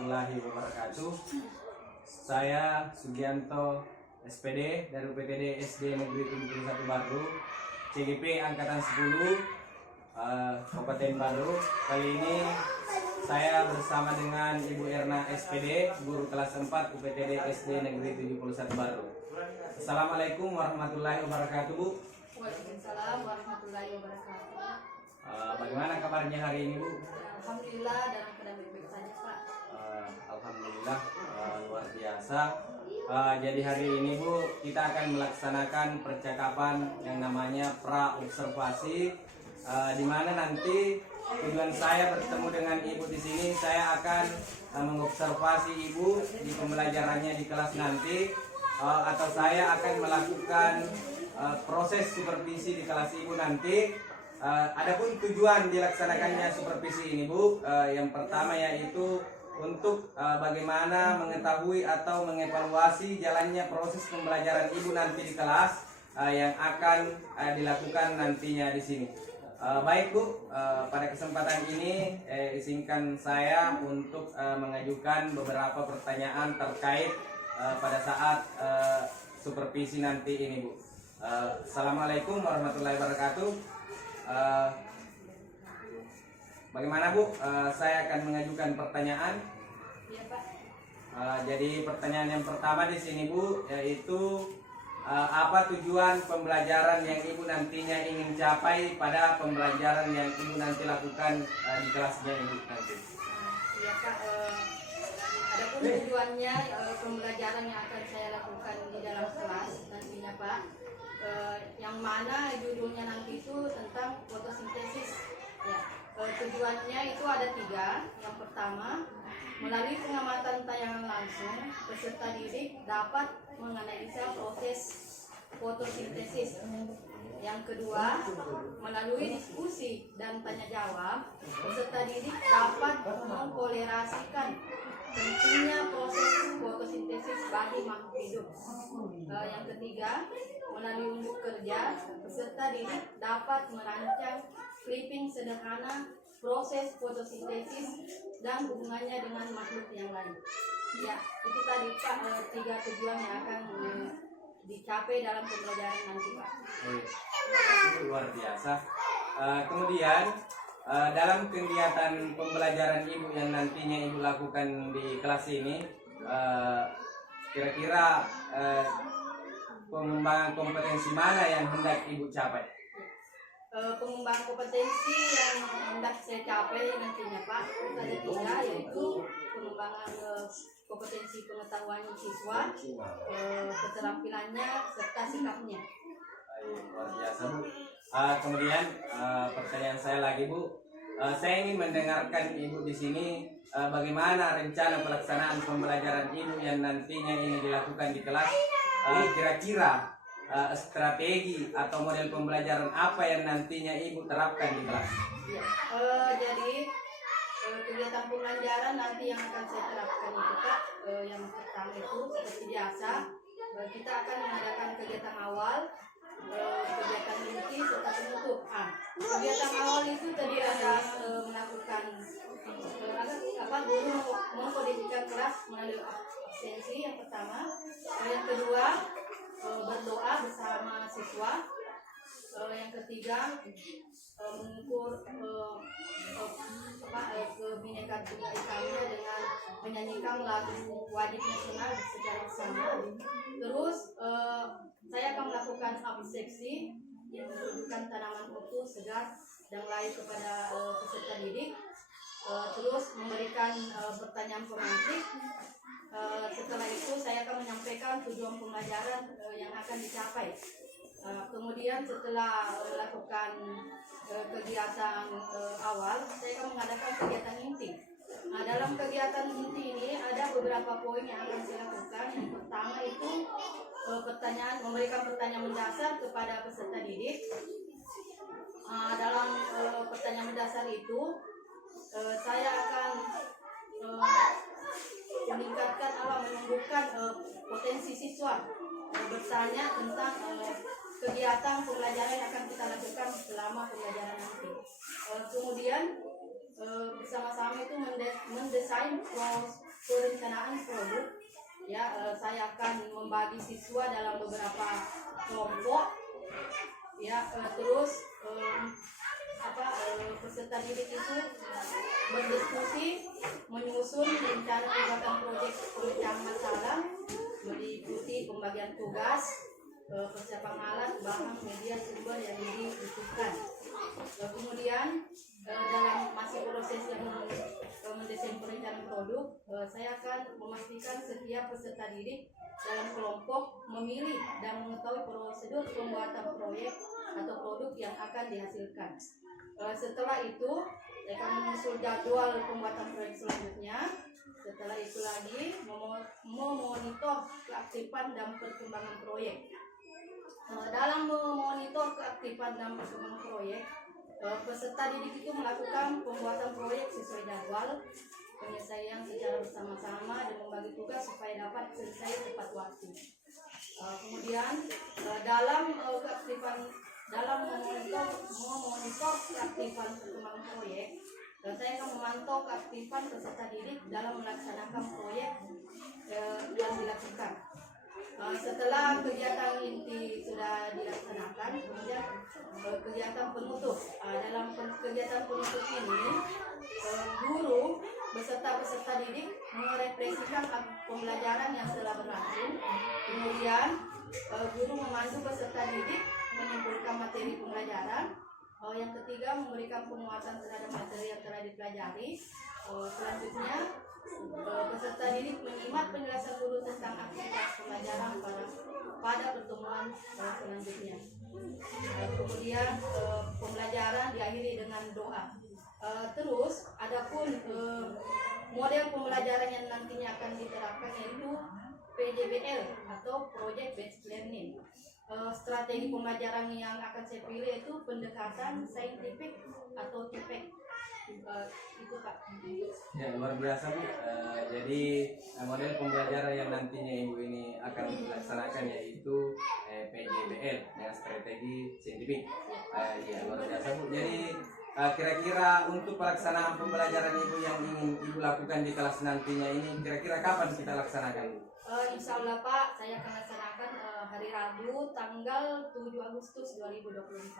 warahmatullahi wabarakatuh. Saya Sugianto SPD dari UPTD SD Negeri 71 Baru, CGP Angkatan 10, Kabupaten Baru. Kali ini saya bersama dengan Ibu Erna SPD, guru kelas 4 UPTD SD Negeri 71 Baru. Assalamualaikum warahmatullahi wabarakatuh, Bu. Waalaikumsalam warahmatullahi wabarakatuh. Bagaimana kabarnya hari ini, Bu? Alhamdulillah dalam keadaan baik-baik saja, Pak. Alhamdulillah, luar biasa. Jadi hari ini, Bu, kita akan melaksanakan percakapan yang namanya pra-observasi, di mana nanti tujuan saya bertemu dengan Ibu di sini, saya akan mengobservasi Ibu di pembelajarannya di kelas nanti, atau saya akan melakukan proses supervisi di kelas Ibu nanti. Adapun tujuan dilaksanakannya supervisi ini, Bu, yang pertama yaitu untuk bagaimana mengetahui atau mengevaluasi jalannya proses pembelajaran Ibu nanti di kelas yang akan dilakukan nantinya di sini. Baik, Bu, pada kesempatan ini izinkan saya untuk mengajukan beberapa pertanyaan terkait pada saat supervisi nanti ini, Bu. Assalamualaikum warahmatullahi wabarakatuh. Bagaimana, Bu? Saya akan mengajukan pertanyaan. Iya, Pak. Jadi pertanyaan yang pertama di sini, Bu, yaitu apa tujuan pembelajaran yang Ibu nantinya ingin capai pada pembelajaran yang Ibu nanti lakukan di kelasnya Ibu nanti? Iya, Pak. Adapun tujuannya pembelajaran yang akan saya lakukan di dalam kelas nantinya, Pak, yang mana judulnya nanti itu tentang fotosintesis. Ya, tujuannya itu ada 3. Yang pertama, melalui pengamatan tayangan langsung, peserta didik dapat menganalisa proses fotosintesis. Yang kedua, melalui diskusi dan tanya jawab, peserta didik dapat mengkolerasikan pentingnya proses fotosintesis bagi makhluk hidup. Yang ketiga, melalui unjuk kerja, peserta didik dapat merancang clipping sederhana proses fotosintesis dan hubungannya dengan makhluk yang lain. Ya, itu tadi, Pak, 3 tujuan yang akan dicapai dalam pembelajaran nanti, Pak. Itu luar biasa. Kemudian dalam kegiatan pembelajaran Ibu yang nantinya Ibu lakukan di kelas ini, kira-kira pengembangan kompetensi mana yang hendak Ibu capai? Pengembangan kompetensi yang hendak saya capai nantinya, Pak, ada 3, yaitu pengembangan kompetensi pengetahuan siswa, keterampilannya, serta sikapnya. Luar biasa, Bu. Kemudian pertanyaan saya lagi, Bu. Saya ingin mendengarkan Ibu di sini bagaimana rencana pelaksanaan pembelajaran Ibu yang nantinya ini dilakukan di kelas. Kira-kira strategi atau model pembelajaran apa yang nantinya Ibu terapkan di kelas? Ya, jadi kegiatan pembelajaran nanti yang akan saya terapkan itu, Pak, yang pertama itu seperti biasa, kita akan mengadakan kegiatan awal, kegiatan inti serta penutup. Kegiatan awal itu tadi ada melakukan guru mengkondisikan kelas melalui absensi yang pertama. Yang kedua, berdoa bersama siswa. Yang ketiga, mengukur kebinekaan tunggal ikamnya dengan menyanyikan lagu wajib nasional secara bersama. Terus saya akan melakukan abseksi yang menunjukkan tanaman utuh, segar, dan lain kepada peserta didik. Terus memberikan pertanyaan pemantik. Setelah itu saya akan menyampaikan tujuan pembelajaran yang akan dicapai. Kemudian setelah melakukan kegiatan awal, saya akan mengadakan kegiatan inti. Dalam kegiatan inti ini ada beberapa poin yang akan saya lakukan. Yang pertama itu memberikan pertanyaan mendasar kepada peserta didik. Dalam pertanyaan mendasar itu, saya akan meningkatkan menumbuhkan potensi siswa bertanya tentang kegiatan pembelajaran yang akan kita lakukan selama pembelajaran nanti. Kemudian bersama-sama itu mendesain perencanaan produk. Ya, saya akan membagi siswa dalam beberapa kelompok. Ya, terus peserta didik itu berdiskusi menyusun rencana pembuatan proyek pemecahan masalah, meliputi pembagian tugas, persiapan alat, bahan, media, sumber yang dibutuhkan. Kemudian dalam masih proses yang mendesain perencanaan produk, saya akan memastikan setiap peserta didik dalam kelompok memilih dan mengetahui prosedur pembuatan proyek atau produk yang akan dihasilkan. Setelah itu, saya akan menyusun jadwal pembuatan proyek selanjutnya. Setelah itu lagi memonitor keaktifan dan perkembangan proyek. Dalam memonitor keaktifan dan perkembangan proyek, peserta didik itu melakukan pembuatan proyek sesuai jadwal, penyelesaian secara bersama-sama dan membagi tugas supaya dapat selesai tepat waktu. Kemudian dalam memonitor keaktifan perkembangan proyek, saya akan memantau keaktifan peserta didik dalam melaksanakan proyek yang dilakukan. Setelah kegiatan inti sudah dilaksanakan, kemudian kegiatan penutup. Dalam kegiatan penutup ini, guru beserta peserta didik merefleksikan pembelajaran yang telah berlangsung. Kemudian guru memandu peserta didik menyimpulkan materi pembelajaran. Yang ketiga, memberikan penguatan terhadap materi yang telah dipelajari. Selanjutnya, peserta didik menyimak penjelasan guru tentang aktivitas pembelajaran pada pertemuan selanjutnya. Kemudian pembelajaran diakhiri dengan doa. Terus, adapun model pembelajaran yang nantinya akan diterapkan yaitu PJBL atau Project Based Learning. Strategi pembelajaran yang akan saya pilih itu pendekatan saintifik atau TIPEC. Itu Pak. Ya, luar biasa Bu. Jadi model pembelajaran yang nantinya Ibu ini akan dilaksanakan yaitu PJBL dengan strategi saintifik. Ya, luar biasa Bu. Jadi kira-kira untuk pelaksanaan pembelajaran Ibu yang ingin Ibu lakukan di kelas nantinya ini kira-kira kapan kita laksanakan Bu? Insya Allah Pak, saya akan laksanakan hari Rabu tanggal 7 Agustus 2024.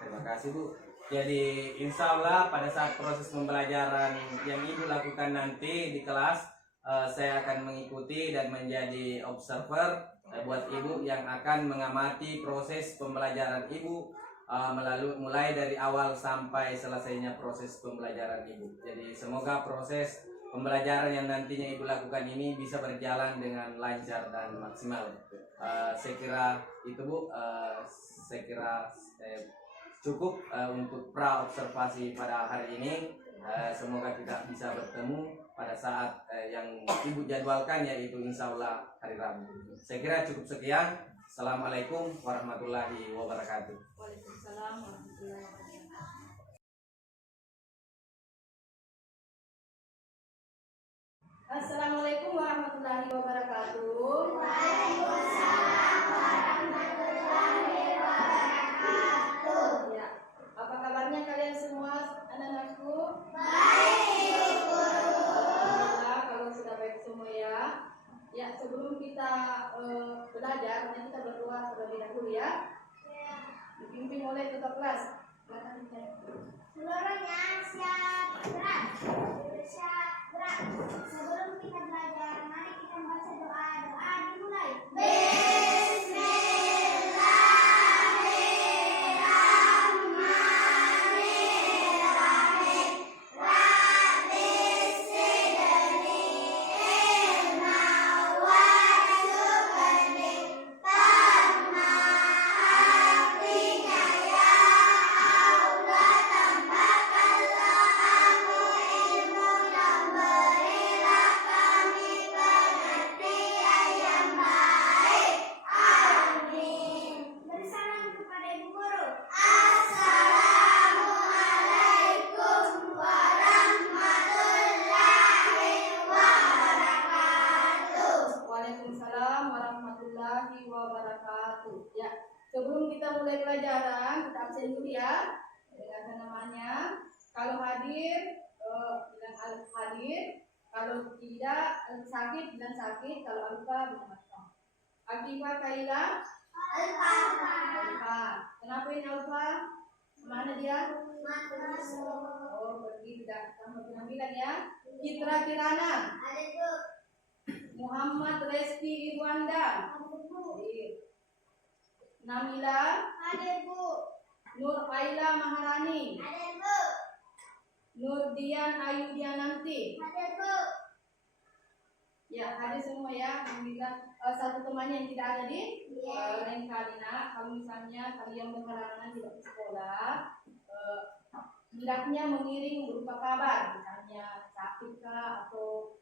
Terima kasih Bu. Jadi insya Allah pada saat proses pembelajaran yang Ibu lakukan nanti di kelas, saya akan mengikuti dan menjadi observer buat Ibu yang akan mengamati proses pembelajaran Ibu mulai dari awal sampai selesainya proses pembelajaran Ibu. Jadi semoga proses pembelajaran yang nantinya Ibu lakukan ini bisa berjalan dengan lancar dan maksimal. Saya kira itu Bu. Saya kira cukup untuk pra observasi pada hari ini. Semoga kita bisa bertemu pada saat yang Ibu jadwalkan yaitu insya Allah hari Rabu. Saya kira cukup sekian. Assalamualaikum warahmatullahi wabarakatuh. Waalaikumsalam warahmatullahi wabarakatuh. Assalamualaikum warahmatullahi wabarakatuh. Waalaikumsalam warahmatullahi wabarakatuh. Ya, apa kabarnya kalian semua anak-anakku? Baik, Alhamdulillah kalau sudah baik semua ya. Ya, sebelum kita belajar, kita berdoa terlebih dahulu ya. Dipimpin oleh ketua kelas. Seluruhnya siap gerak. Siap gerak. Sebelum kita belajar, mari kita membaca doa. Doa dimulai. Bersalam kepada Ibu Guru. Assalamualaikum warahmatullahi wabarakatuh. Waalaikumsalam warahmatullahi wabarakatuh. Ya, sebelum kita mulai pelajaran, kita absen dulu ya. Dengarkan namanya. Kalau hadir, bilang hadir. Kalau tidak sakit dan sakit. Kalau alfa binatang. Akibat Kaila alfa. Kenapa ini alfa? Mana dia? Oh, pergi tidak sama penampilan ya. Citra Kirana. Muhammad Reski Irwanda. Namila. Nur Aila Maharani. Nurdian Ayu Diananti. Ya, hadir semua ya. Alhamdulillah. Satu temannya yang tidak ada di lain kali nak. Kalau misalnya kalian berhalangan tidak ke sekolah, hendaknya mengiring berupa kabar, misalnya sakit kah atau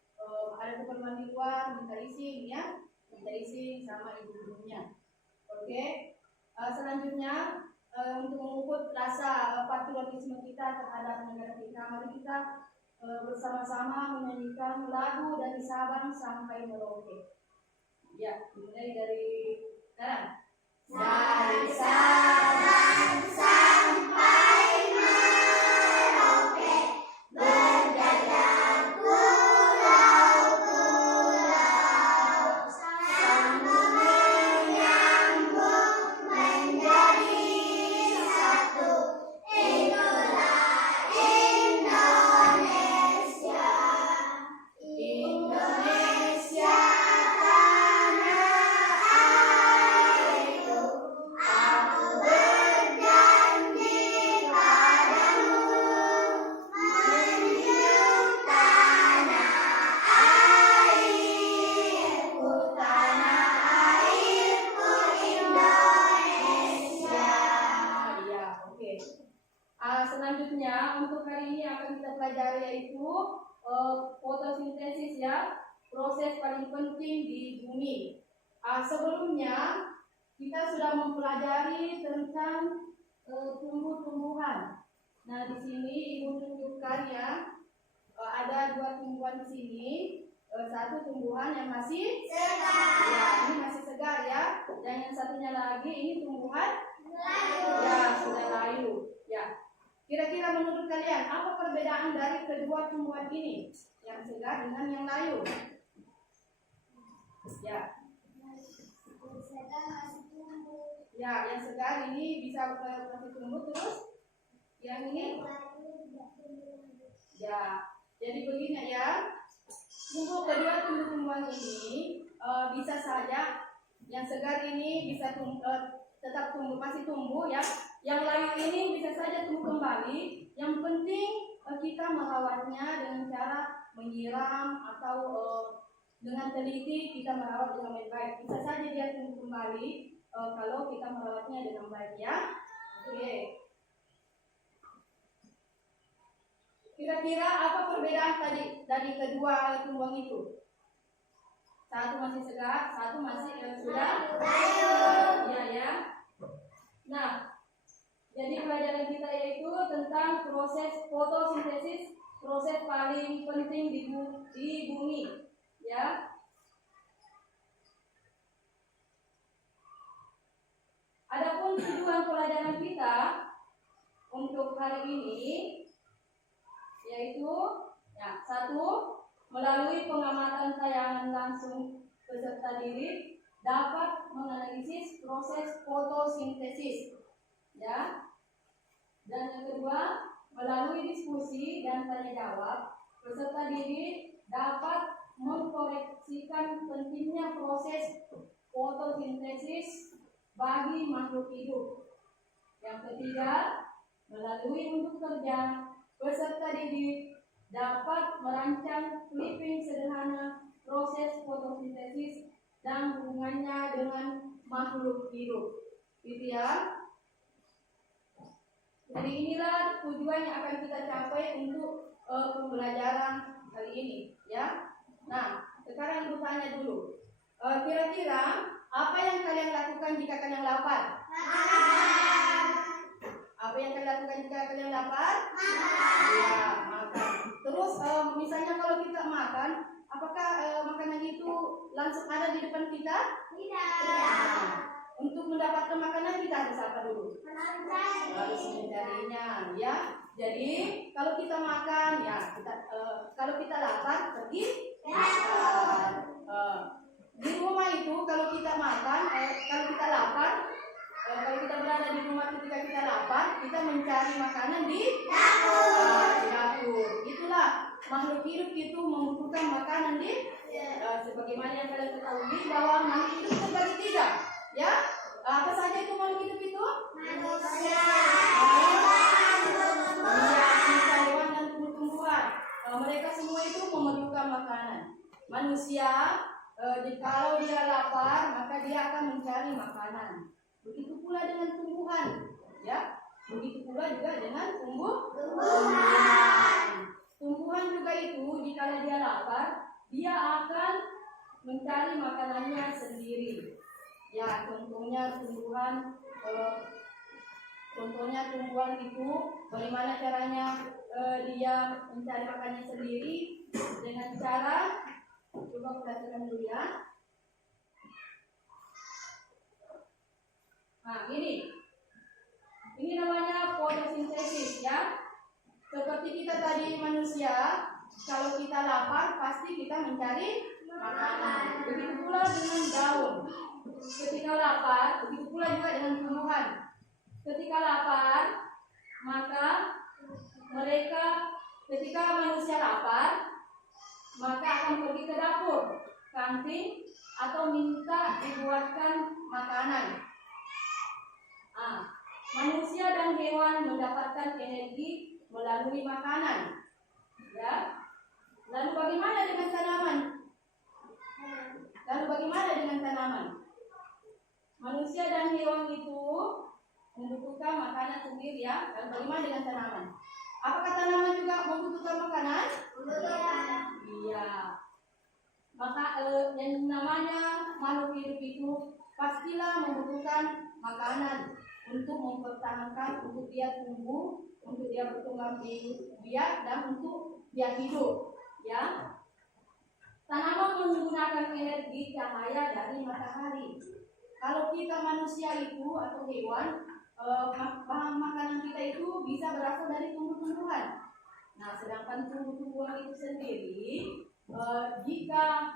ada keperluan di luar, minta izin ya, minta izin sama ibu gurunya. Oke. Selanjutnya untuk mengukur rasa patriotisme kita terhadap negara kita, mari kita bersama-sama menyanyikan lagu dari Sabang sampai Merauke. Ya, dimulai dari sekarang. Dari Sabang sampai Merauke, berjajah pulau-pulau, sambung menyambung menjadi satu. Inilah Indonesia, Indonesia tanah airku. Aku berjanji padamu, menjunjung tanah airku, Indonesia. Ya, oke. Selanjutnya untuk hari ini akan kita pelajari yaitu fotosintesis ya, proses paling penting di bumi. Sebelumnya kita sudah mempelajari tentang tumbuh-tumbuhan. Nah di sini ibu tunjukkan ya, ada dua tumbuhan di sini. Satu tumbuhan yang masih segar, ya ini masih segar ya, dan yang satunya lagi ini tumbuhan ya sudah layu ya. Kira-kira menurut kalian apa perbedaan dari kedua tumbuhan ini, yang segar dengan yang layu? Ya. Ya, yang segar ini bisa masih tumbuh terus. Yang ini? Ya. Jadi begini ya. Kedua tumbuhan ini bisa saja yang segar ini bisa tetap tumbuh, masih tumbuh ya. Yang layu ini bisa saja tumbuh kembali. Yang penting kita merawatnya dengan cara menyiram atau dengan teliti kita merawat dengan baik. Bisa saja dia tumbuh kembali kalau kita merawatnya dengan baik ya. Oke. Kira-kira apa perbedaan tadi dari kedua tumbuhan itu? Satu masih segar, satu masih sudah layu. Iya ya. Nah, jadi pelajaran kita yaitu tentang proses fotosintesis, proses paling penting di bumi, ya. Adapun tujuan pelajaran kita untuk hari ini yaitu ya, satu, melalui pengamatan tayangan langsung peserta didik dapat menganalisis proses fotosintesis ya. Dan yang kedua, melalui diskusi dan tanya jawab peserta didik dapat mengkoreksikan pentingnya proses fotosintesis bagi makhluk hidup. Yang ketiga, melalui untuk kerja peserta didik dapat merancang clipping sederhana proses fotosintesis dan hubungannya dengan makhluk hidup. Gitu ya. Jadi inilah tujuan yang akan kita capai untuk pembelajaran kali ini, ya. Nah, sekarang ibu tanya dulu. Kira-kira apa yang kalian lakukan jika kalian lapar? Apa yang kalian lakukan jika kalian lapar? Ya, makan. Terus misalnya kalau kita makan, apakah makanan itu langsung ada di depan kita? Tidak. Untuk mendapatkan makanan kita harus apa dulu? Harus mencarinya, ya. Jadi kalau kita makan ya kalau kita lapar pergi makan. Di rumah itu kalau kita makan, kalau kita lapar, kalau kita berada di rumah ketika kita lapar, kita mencari makanan di dapur. Itulah makhluk hidup itu membutuhkan makanan di sebagaimana yang kalian ketahui bahwa makhluk hidup terbagi tiga. Ya, apa saja itu makhluk hidup itu? Manusia, hewan dan tumbuh-tumbuhan. Mereka semua itu memerlukan makanan. Manusia, kalau dia lapar maka dia akan mencari makanan. Begitu pula dengan tumbuhan, ya. Begitu pula juga dengan tumbuhan. Tumbuhan juga itu jika dia lapar, dia akan mencari makanannya sendiri. Ya, contohnya tumbuhan itu bagaimana caranya dia mencari makanannya sendiri dengan cara coba perhatikan dulu ya. Nah, ini namanya fotosintesis ya. Seperti kita tadi manusia, kalau kita lapar pasti kita mencari makanan. Begitu pula dengan daun. Ketika lapar, begitu pula juga dengan tumbuhan. Ketika lapar, maka ketika manusia lapar, maka akan pergi ke dapur, kantin, atau minta dibuatkan makanan. Manusia dan hewan mendapatkan energi melalui makanan. Ya. Lalu bagaimana dengan tanaman? Manusia dan hewan itu membutuhkan makanan sendiri ya. Lalu bagaimana dengan tanaman? Apakah tanaman juga membutuhkan makanan? Iya. Maka yang namanya makhluk hidup itu pastilah membutuhkan makanan untuk mempertahankan, untuk dia tumbuh, untuk dia berkembang biak dan untuk dia hidup. Ya. Tanaman menggunakan energi cahaya dari matahari. Kalau kita manusia itu atau hewan, bahan makanan kita itu bisa berasal dari tumbuh-tumbuhan. Nah, sedangkan tumbuh-tumbuhan itu sendiri, jika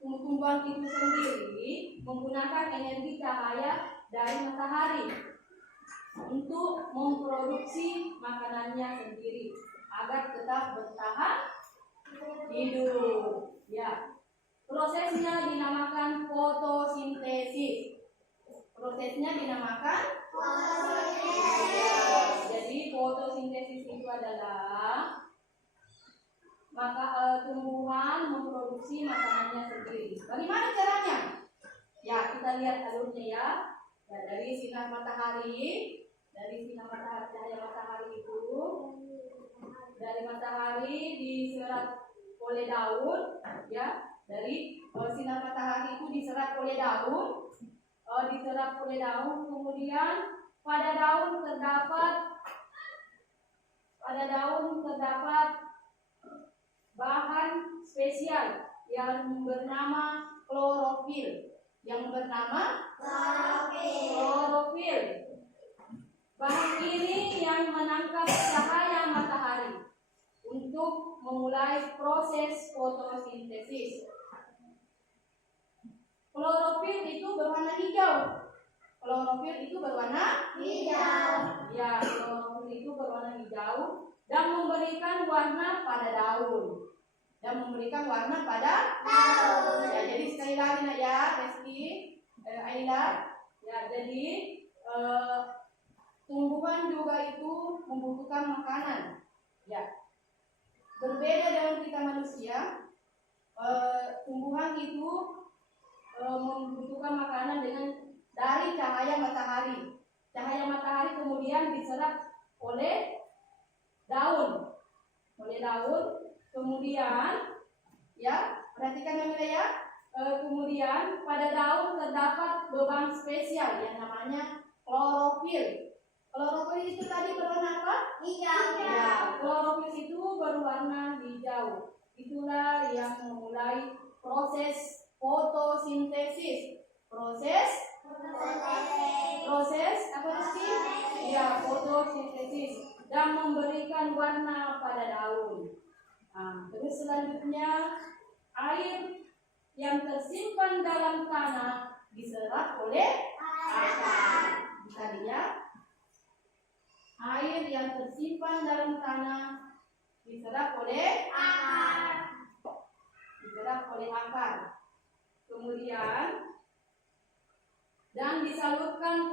tumbuh-tumbuhan itu sendiri menggunakan energi cahaya dari matahari untuk memproduksi makanannya sendiri agar tetap bertahan hidup. Ya, prosesnya dinamakan fotosintesis. Jadi fotosintesis itu adalah tumbuhan memproduksi makanannya sendiri. Bagaimana caranya? Ya, kita lihat alurnya ya. Dari sinar matahari, cahaya matahari itu, dari matahari diserap oleh daun, ya. Dari sinar matahari itu diserap oleh daun, kemudian pada daun terdapat bahan spesial yang bernama klorofil. Klorofil. Bahan ini yang menangkap cahaya matahari untuk memulai proses fotosintesis. Klorofil itu berwarna hijau. Ya, klorofil itu berwarna hijau dan memberikan warna pada daun. Ya, jadi sekali lagi nak ya, Reski, Aila. Ya, jadi tumbuhan juga itu membutuhkan makanan. Ya. Berbeda dengan kita manusia, tumbuhan itu membutuhkan makanan dari cahaya matahari. Cahaya matahari kemudian diserap oleh daun. Kemudian, ya, perhatikan Namila ya. Kemudian pada daun terdapat beban spesial yang namanya klorofil. Klorofil itu tadi berwarna apa? Hijau. Ya, klorofil itu berwarna hijau. Itulah yang memulai proses fotosintesis. Proses apa sih? Ya, fotosintesis. selanjutnya, air yang tersimpan dalam tanah diserap oleh akar. Bisa lihat, air yang tersimpan dalam tanah diserap oleh akar. Diserap oleh akar. Kemudian dan disalurkan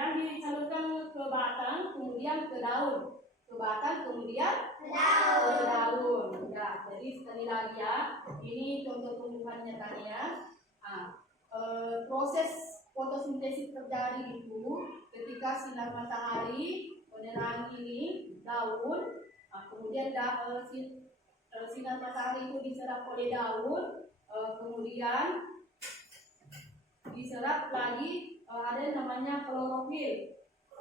dan disalurkan ke batang, kemudian ke daun. Ke batang, kemudian ke daun. Ya, jadi sekali lagi ya, ini contoh tumbuhannya tadi ya. Proses fotosintesis terjadi itu ketika sinar matahari menerangi daun, kemudian sinar matahari itu diserap oleh daun, kemudian diserap lagi ada namanya klorofil.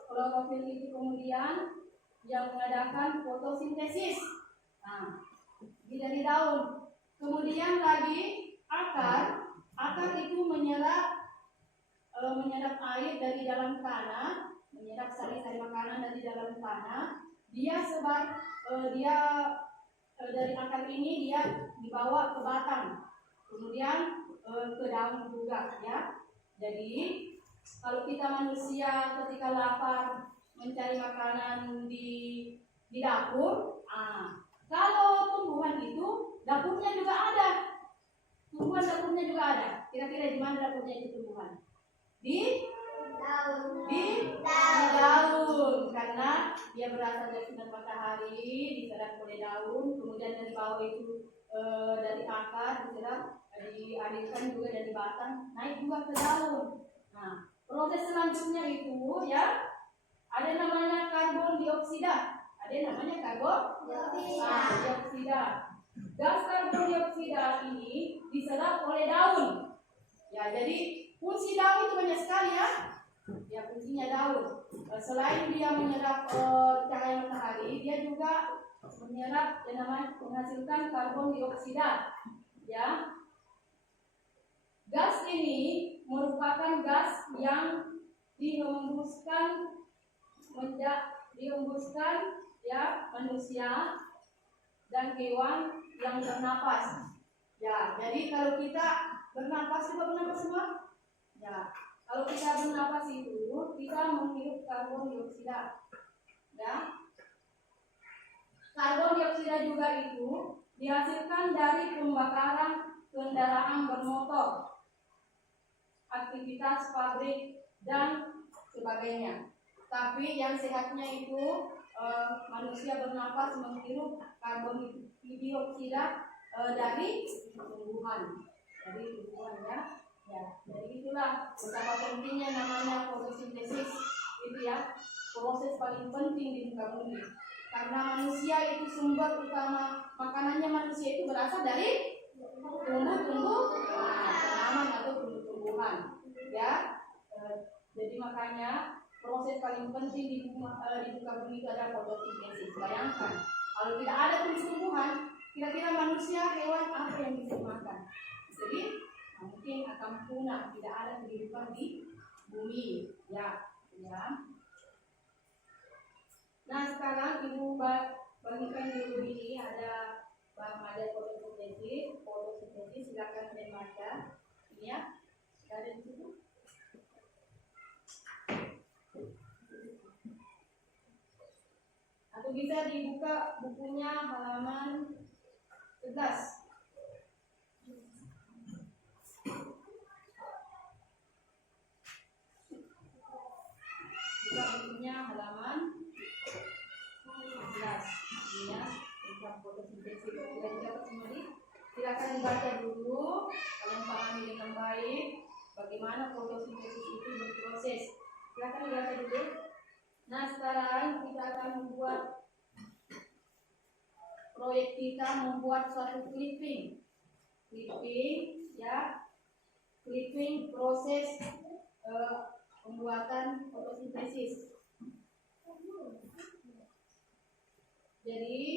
Klorofil itu kemudian yang mengadakan fotosintesis. Nah, ini dari daun. Kemudian lagi akar itu menyerap air dari dalam tanah, menyerap sari-sari makanan dari dalam tanah. Dia dari akar ini dia dibawa ke batang, kemudian ke daun juga ya. Jadi kalau kita manusia ketika lapar mencari makanan di dapur, kalau tumbuhan itu dapurnya juga ada. Tumbuhan dapurnya juga ada. Kira-kira di mana dapurnya itu tumbuhan? Di daun, karena dia berasal dari sinar matahari, diserap oleh daun, kemudian dari bawah itu dari akar diserap, dialirkan juga dari batang, naik juga ke daun. Nah, proses selanjutnya itu ya ada namanya karbon dioksida. Dioksida. Gas karbon dioksida ini diserap oleh daun. Ya, jadi fungsi daun itu banyak sekali ya. Ya, fungsinya daun. Selain dia menyerap cahaya matahari, dia juga menyerap yang namanya menghasilkan karbon dioksida. Ya. Gas ini merupakan gas yang dihembuskan ya manusia dan hewan yang bernapas. Ya, jadi kalau kita bernapas juga bernapas semua. Ya, kalau kita bernapas itu kita menghirup karbon dioksida. Ya. Karbon dioksida juga itu dihasilkan dari pembakaran kendaraan bermotor, aktivitas pabrik dan sebagainya. Tapi yang sehatnya itu manusia bernapas menghirup karbon dioksida dari tumbuhan. Ya. Jadi itulah betapa pentingnya namanya fotosintesis itu ya, proses paling penting di muka bumi. Karena manusia itu sumber utama makanannya, manusia itu berasal dari tanaman atau tumbuh-tumbuhan. Ya, jadi makanya proses paling penting di muka bumi itu adalah fotosintesis. Bayangkan, kalau tidak ada tumbuh-tumbuhan, kira-kira manusia, hewan apa yang bisa dimakan? Jadi mungkin akan punah, tidak ada kehidupan di bumi. Ya. Nah, sekarang Ibu bagikan dulu ini ada fotosintesis. Silakan kalian baca. Ini ya, ada di situ. Atau bisa dibuka bukunya halaman 11. Buka bukunya halaman 11. Ini ya, tentang fotosintesis. Sudah didapat semua ini? Silakan dibaca dulu, kalian pahami dengan baik bagaimana fotosintesis itu berproses. Silakan dibaca dulu. Nah, sekarang kita akan membuat suatu clipping ya, clipping proses pembuatan fotosintesis. Jadi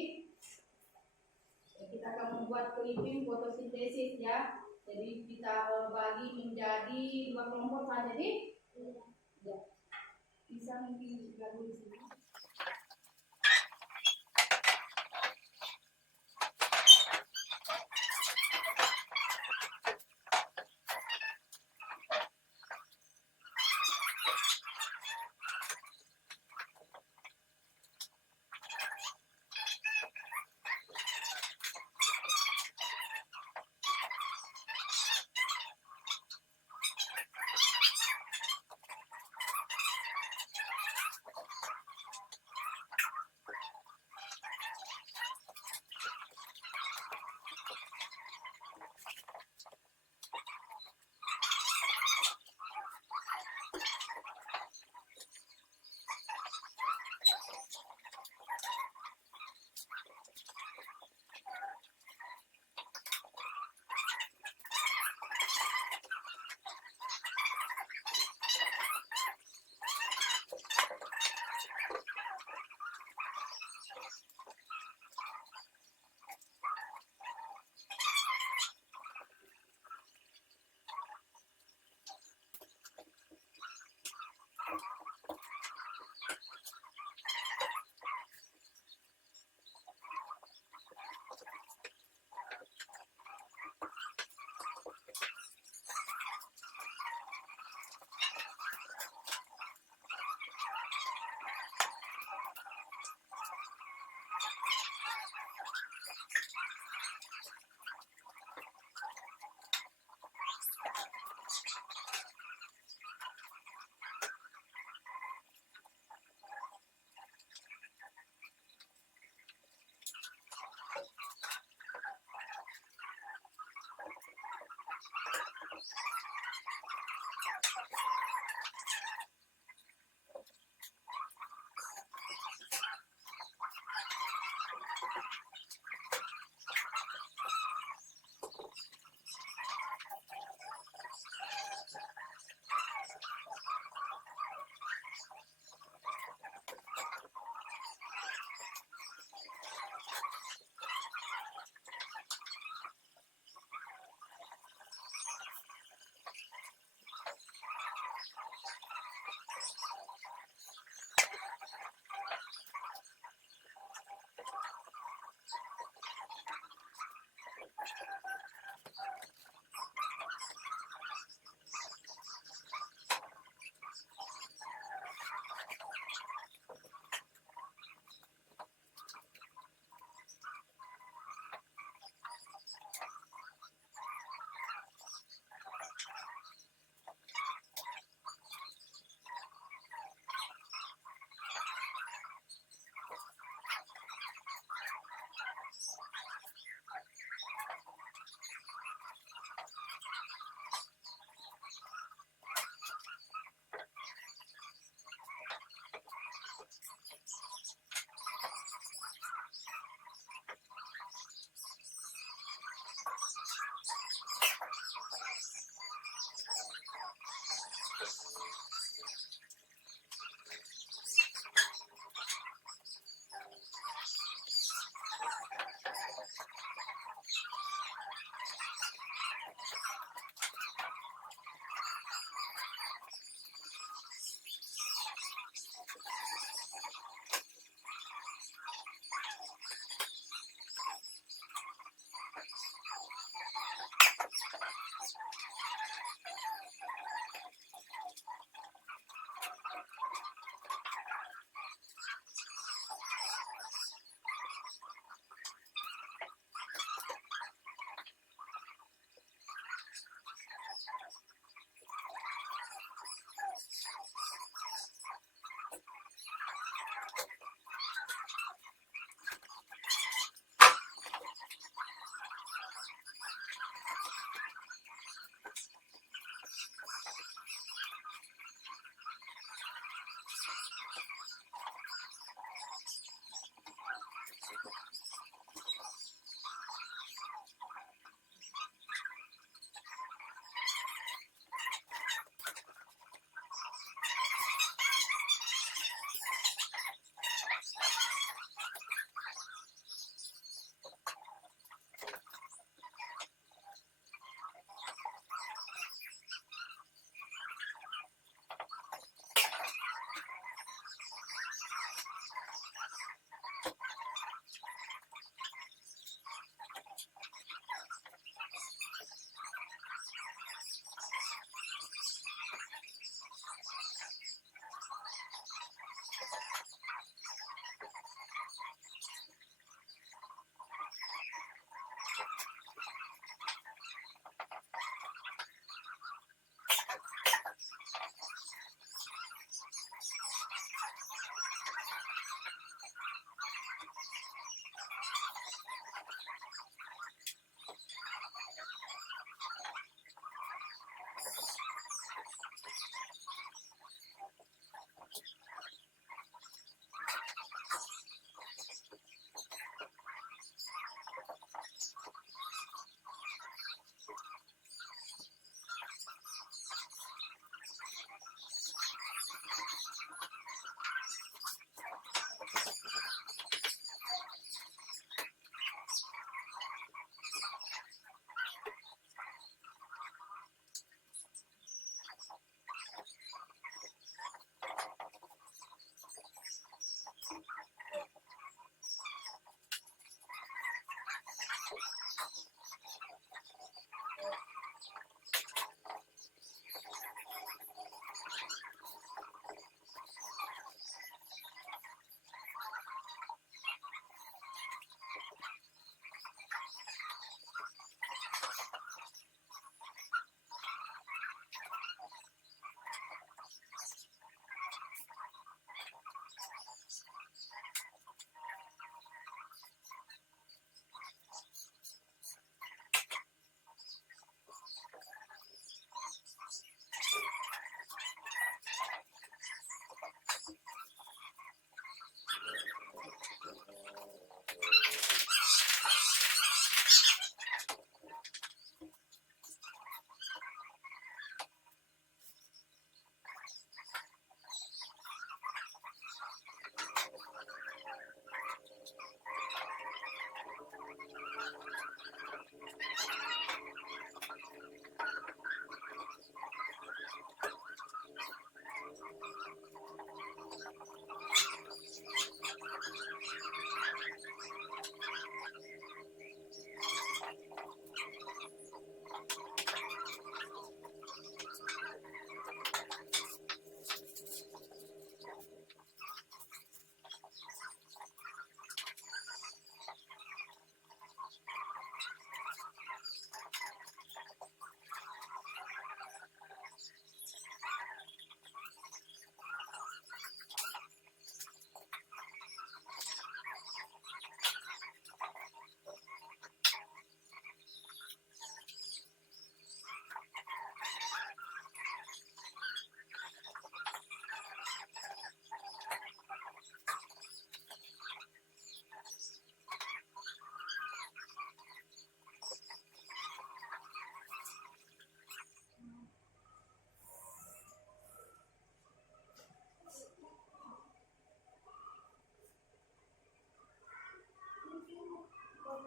kita akan membuat clipping fotosintesis ya. Jadi kita bagi menjadi 2 kelompok saja. Jadi ya, bisa mungkin digabung di sini.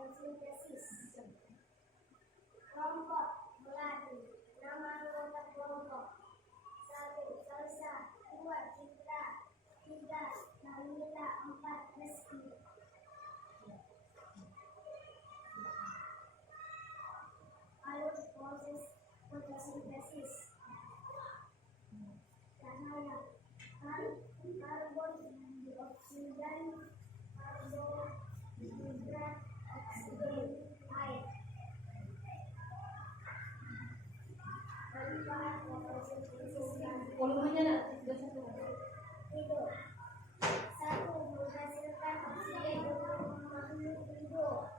fotosintesis. Kelompok melati. Nama anggota kelompok: 1. Salsa, 2. Citra, 3. Nabila, 4. Rizky. Alur proses fotosintesis. Cahaya. Karbon dioksida, karbohidrat, oksigen, air. Manfaat fotosintesis yang Volumenya nak sudah satu. hidup. 1. Menghasilkan oksigen untuk makhluk hidup.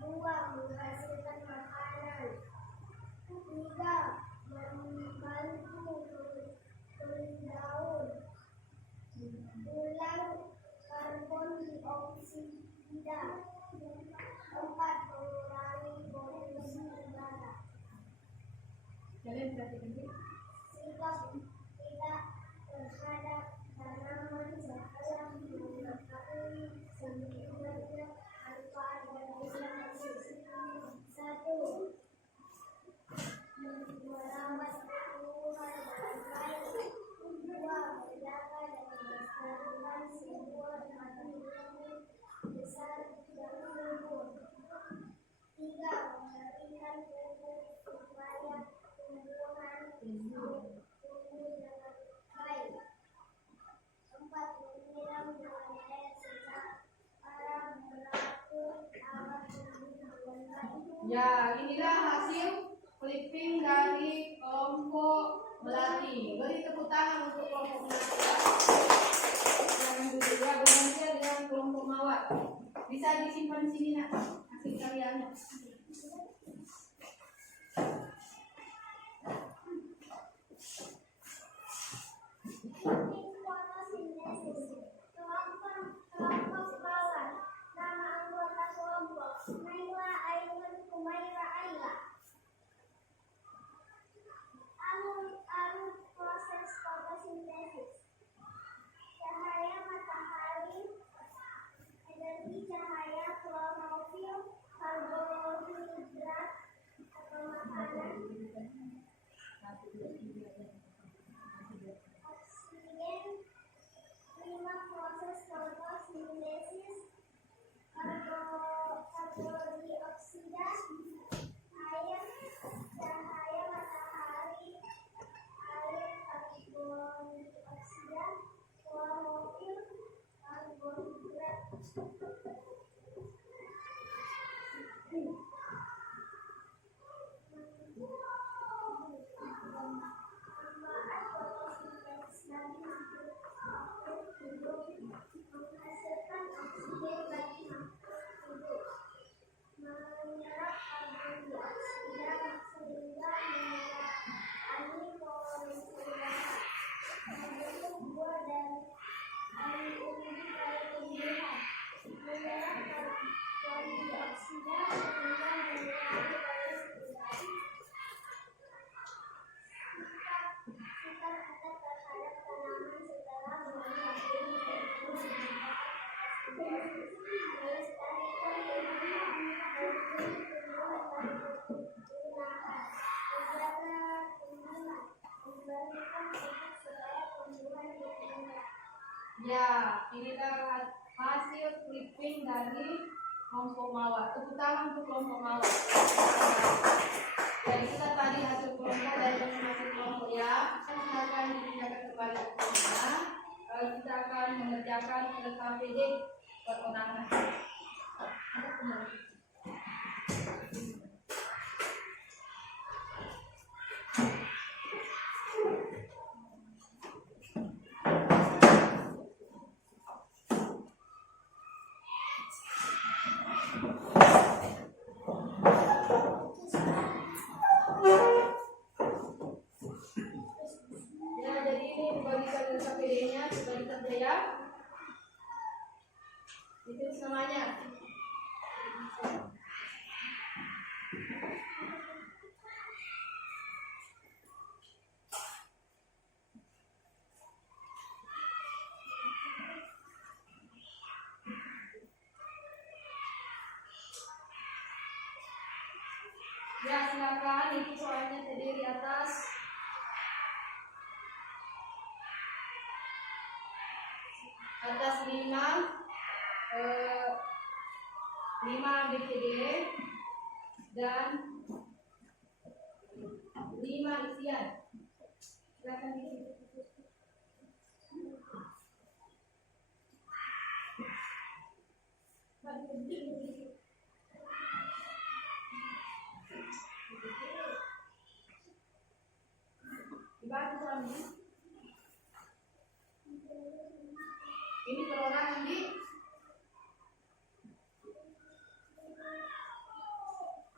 2. Menghasilkan makanan. 3. Membantu daun. Ulang karbon dioksida. 4. Mengurangi polusi udara. Kalian perhatikan ini. Sikap tidak terhadap tanaman setelah mengetahui sebenarnya manfaat fotosintesis. 1. Merawat tumbuhan dengan baik. 2. Menjaga dan melestarikan sebuah makhluk besar yang subur. 3. Memberikan pupuk supaya tumbuhan tumbuh dengan baik. 4. Menyiram dengan air secara beratur agar tumbuh dengan baik. Ya, inilah hasil clipping dari kelompok melati. Beri tepuk tangan untuk kelompok melati. Jangan dulu ya, bergantian dengan kelompok mawar. Bisa disimpan di sini nak, hasil karyanya. Fotosintesis. Kelompok bawah. Nama anggota kelompok: Naila, Aiman, Kumaira, Aila. Alur proses fotosintesis. Cahaya matahari, energi cahaya, klorofil, karbohidrat atau makanan, oksigen. 5. Proses fotosintesis. Karbon dioksida, air, cahaya matahari, air, karbon dioksida, klorofil, karbohidrat. Manfaat fotosintesis bagi makhluk hidup: menghasilkan oksigen bagi makhluk hidup, menyerap karbon dioksida sehingga mengurangi polusi udara, membentuk buah dan umbi pada tumbuhan, menyerap karbon dioksida sehingga mengurangi polusi udara. Sikap tidak terhadap tanaman setelah mengetahui manfaat fotosintesis. Melestarikan tumbuhan, melindungi tumbuhan dari kepunahan, menjaga tumbuhan, memberikan pupuk supaya tumbuhan berkembang. Ya, inilah hasil clipping dari kelompok mawar. Tepuk tangan untuk kelompok mawar. Jadi kita tadi hasil kelompok dan masing-masing kelompok ya. Kita akan dipindahkan kembali ke rumah. Kita akan mengerjakan LKPD perundangan. Ya, jadi ini dibagikan LKPD-nya sudah dikerja ya. Itu namanya. Ya, silakan. Itu soalnya terdiri atas lima BCD dan 5 isian. Silakan diisi. Dibantu suami. Ini perorangan di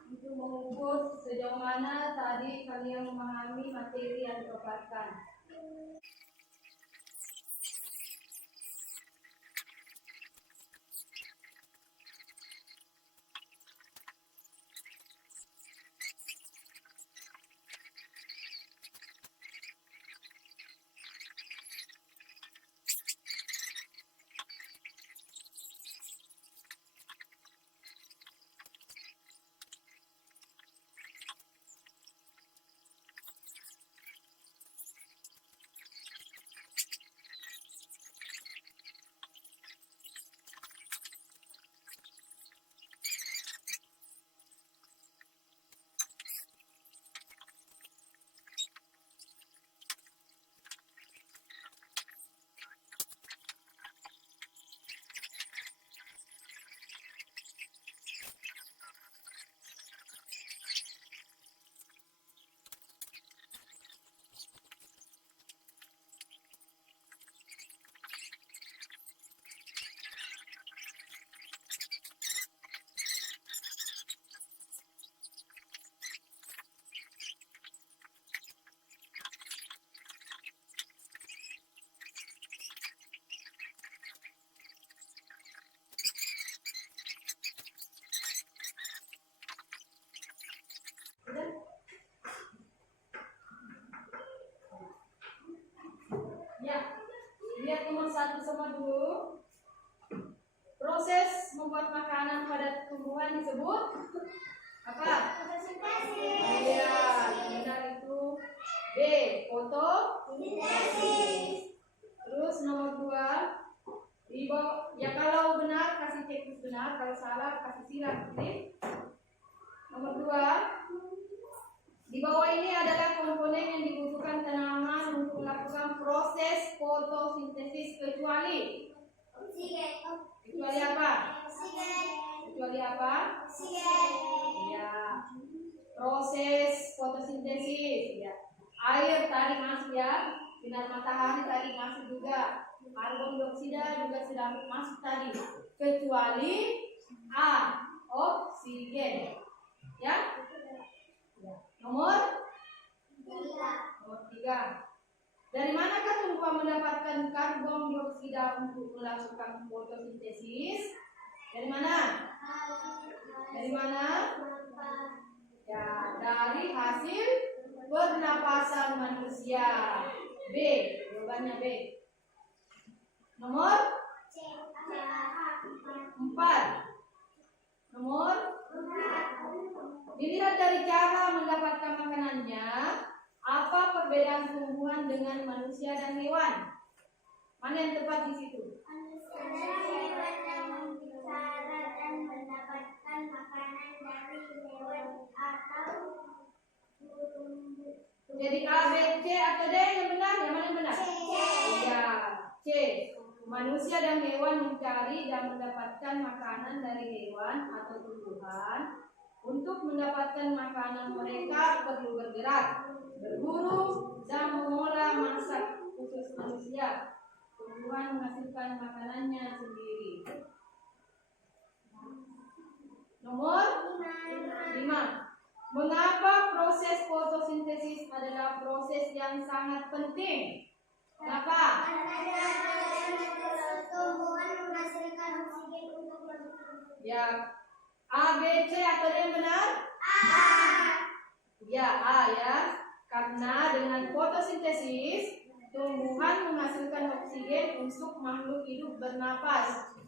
untuk mengukur sejauh mana tadi kalian memahami materi yang dipaparkan. Ya, lihat nomor 1 sama dulu. Proses membuat makanan pada tumbuhan disebut apa? Fotosintesis. Iya, benar itu. B. Fotosintesis. Terus nomor 2, ya kalau benar kasih cek benar, kalau salah kasih silang. Oke? Nomor 2, di bawah ini adalah komponen yang dibutuhkan tanaman untuk melakukan proses fotosintesis kecuali apa? Kecuali apa? Ya, proses fotosintesis. Ya, air tadi masuk ya, sinar matahari tadi masuk juga, karbon dioksida juga sudah masuk tadi, kecuali A, oksigen. Ya. Nomor 3. Dari manakah tumbuhan mendapatkan karbon dioksida untuk melakukan fotosintesis? Dari mana? Ya, dari hasil pernapasan manusia. B, jawabannya B. Nomor 4. Dilihat dari cara mendapatkan makanannya, apa perbedaan tumbuhan dengan manusia dan hewan? Mana yang tepat di situ? Adalah hewan yang cara dan mendapatkan makanan dari hewan atau burung. Jadi A, B, C atau D yang benar? Yang mana yang benar? C. Ya, C. Manusia dan hewan mencari dan mendapatkan makanan dari hewan atau tumbuhan. Untuk mendapatkan makanan mereka perlu bergerak, berburu, dan mengolah masak. Khusus manusia, tumbuhan menghasilkan makanannya sendiri. Nomor 5. Mengapa proses fotosintesis adalah proses yang sangat penting? Kenapa? Karena tumbuhan menghasilkan oksigen untuk bertumbuh. Ya, A, B, C atau D yang benar? A. Ya, A ya. Karena dengan fotosintesis, tumbuhan menghasilkan oksigen untuk makhluk hidup bernapas.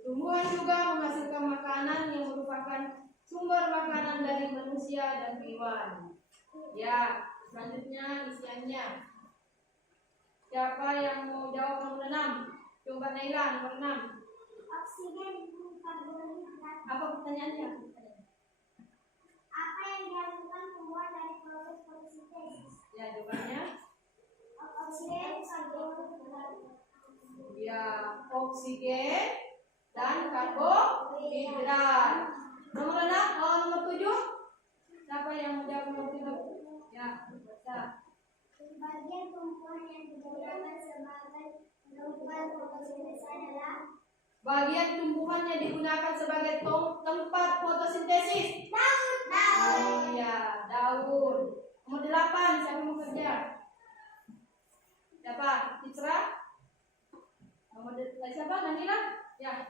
Tumbuhan juga menghasilkan makanan yang merupakan sumber makanan dari manusia. manusia dan hewan. Ya, selanjutnya isiannya. Siapa yang mau jawab nomor 6? Coba Naila nomor 6. Oksigen, karbon hidrat. Apa pertanyaannya? Apa yang dihasilkan tumbuhan dari proses fotosintesis? Ya, jawabannya. Oksigen, karbon hidrat. Ya, oksigen dan karbohidrat. Nomor 6, nomor 7. Siapa yang mau jawab nomor 7? Ya, baca. Bagian tumbuhan yang digunakan sebagai tempat fotosintesis adalah Bagian tumbuhan yang digunakan sebagai tempat fotosintesis. daun. Oh iya, daun. Nomor 8, siapa mau kerja? Siapa? Citra? Siapa? Nanila? Ya,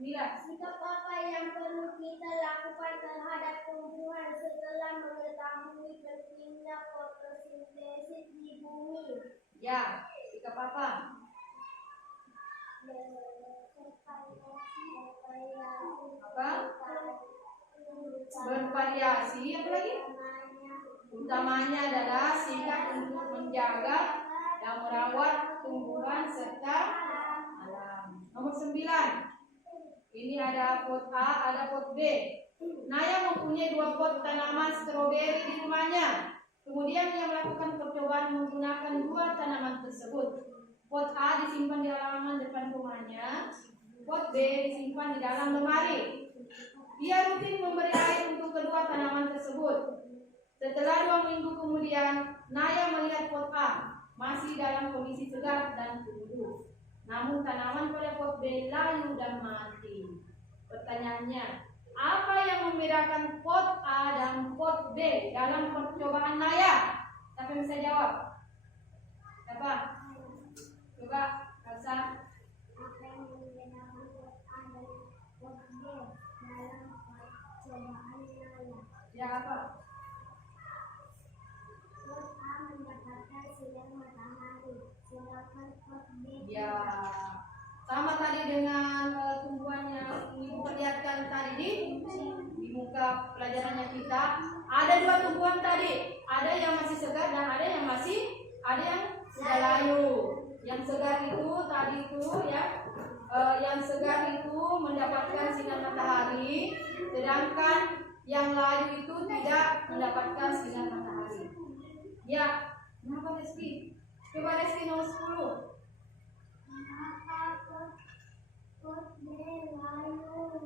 Nanila. Sikap apa yang perlu kita lakukan terhadap tumbuhan setelah mengetahui pentingnya fotosintesis di bumi? Ya, sikap apa? Apa? Bervariasi. Apa lagi? Utamanya adalah sikap untuk menjaga dan merawat tumbuhan serta alam. Nomor 9. Ini ada pot A, ada pot B. Naya mempunyai 2 pot tanaman stroberi di rumahnya. Kemudian ia melakukan percobaan menggunakan 2 tanaman tersebut. Pot A disimpan di halaman depan rumahnya. Pot B disimpan di dalam lemari. Ia rutin memberi air untuk kedua tanaman tersebut. Setelah 2 minggu kemudian, Naya melihat pot A masih dalam kondisi segar dan tumbuh. Namun tanaman pada pot B layu dan mati. Pertanyaannya, apa yang membedakan pot A dan pot B dalam percobaan Naya? Siapa yang bisa jawab? Siapa? Coba, Kalsa. Apa yang membedakan pot A dan pot B dalam percobaan Naya? Ya apa? Pot A mendapatkan sinar matahari, sedangkan pot B Ya, sama tadi dengan tumbuhan yang Ibu perlihatkan tadi di muka pelajarannya kita. Ada 2 tumbuhan tadi, ada yang masih segar dan ada yang sudah layu. Yang segar itu tadi itu ya, yang segar itu mendapatkan sinar matahari, sedangkan yang layu itu tidak mendapatkan sinar matahari. Ya, kenapa Reski? Coba Reski nomor 10. Mengapa pot B layu walaupun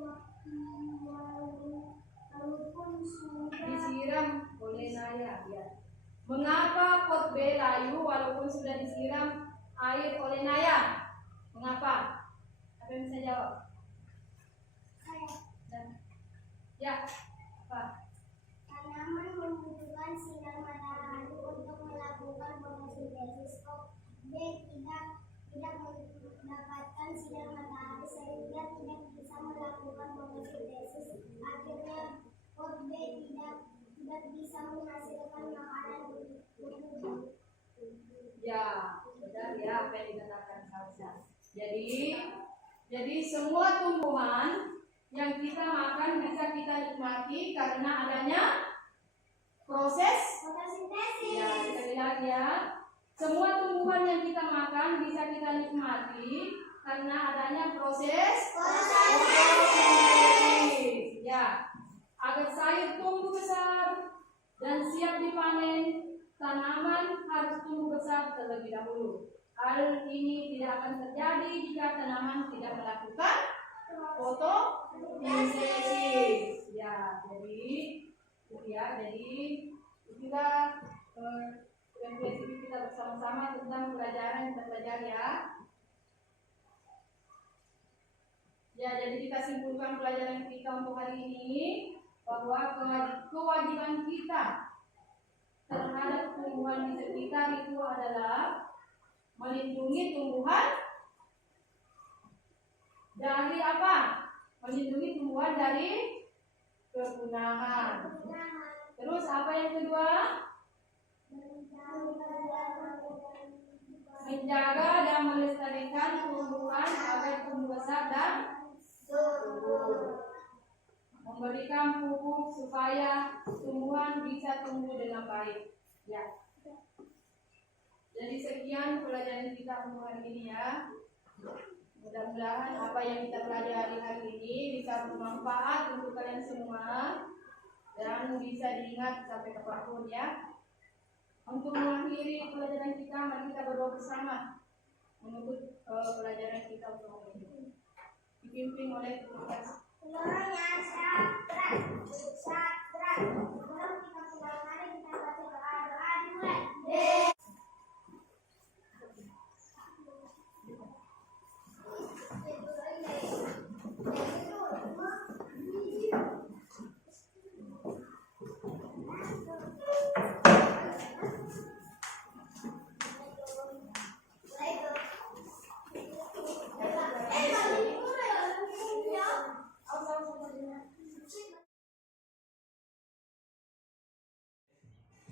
sudah Disiram oleh Naya ya. Mengapa pot B layu walaupun sudah disiram air oleh Naya? Mengapa? Apa yang bisa jawab? Ya, apa? tanaman membutuhkan sinar matahari untuk melakukan fotosintesis. Pot B tidak mendapatkan sinar matahari sehingga tidak bisa melakukan fotosintesis. Akhirnya pot B tidak bisa menghasilkan makanan untuk tubuh. Ya, benar ya apa yang dikatakan Salsa. Jadi semua tumbuhan yang kita makan bisa kita nikmati karena adanya proses. Fotosintesis. Ya, sekali lagi ya. Semua tumbuhan yang kita makan bisa kita nikmati karena adanya proses fotosintesis. Ya, agar sayur tumbuh besar dan siap dipanen, tanaman harus tumbuh besar terlebih dahulu. Hal ini tidak akan terjadi jika tanaman tidak melakukan fotosintesis. Ya, jadi itulah refleksi kita bersama-sama tentang pelajaran yang kita pelajari ya. Ya, jadi kita simpulkan pelajaran kita untuk hari ini bahwa kewajiban kita terhadap tumbuhan di sekitar itu adalah melindungi tumbuhan dari apa? Melindungi tumbuhan dari kepunahan. Terus apa yang kedua? Menjaga dan melestarikan tumbuhan agar tumbuh besar dan subur. memberikan pupuk supaya tumbuhan bisa tumbuh dengan baik. Ya. Jadi sekian pelajaran kita untuk hari ini ya. Mudah-mudahan apa yang kita pelajari hari ini bisa bermanfaat untuk kalian semua dan bisa diingat sampai kapanpun ya. Untuk mengakhiri pelajaran kita, mari kita berdoa bersama menutup pelajaran kita untuk hari ini. Dipimpin oleh Tuhan. Semuanya satran, satran. Sebelum kita pulang hari kita baca doa dimulai.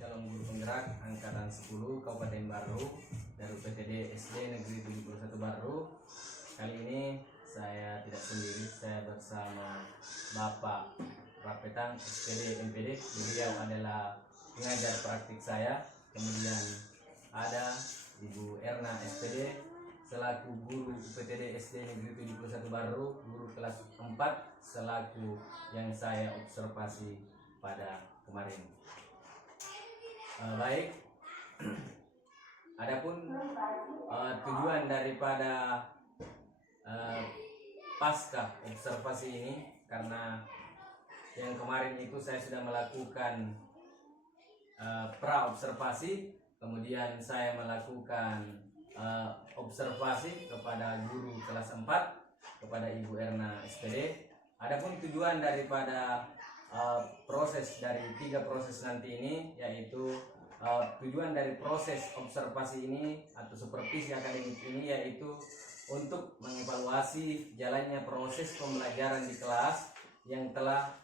Calon guru penggerak angkatan 10 Kabupaten Baru dari UPTD SD Negeri 71 Baru. Kali ini saya tidak sendiri, saya bersama Bapak Rapetang SPD MPD. Beliau adalah pengajar praktik saya. Kemudian ada Ibu Erna SPD selaku guru UPTD SD Negeri 71 Baru, guru kelas 4 selaku yang saya observasi pada kemarin. Baik, adapun tujuan daripada pasca observasi ini, karena yang kemarin itu saya sudah melakukan pra observasi, kemudian saya melakukan observasi kepada guru kelas 4 kepada Ibu Erna SPD. Adapun tujuan daripada proses dari 3 proses nanti ini, yaitu tujuan dari proses observasi ini atau supervisi akademik ini yaitu untuk mengevaluasi jalannya proses pembelajaran di kelas yang telah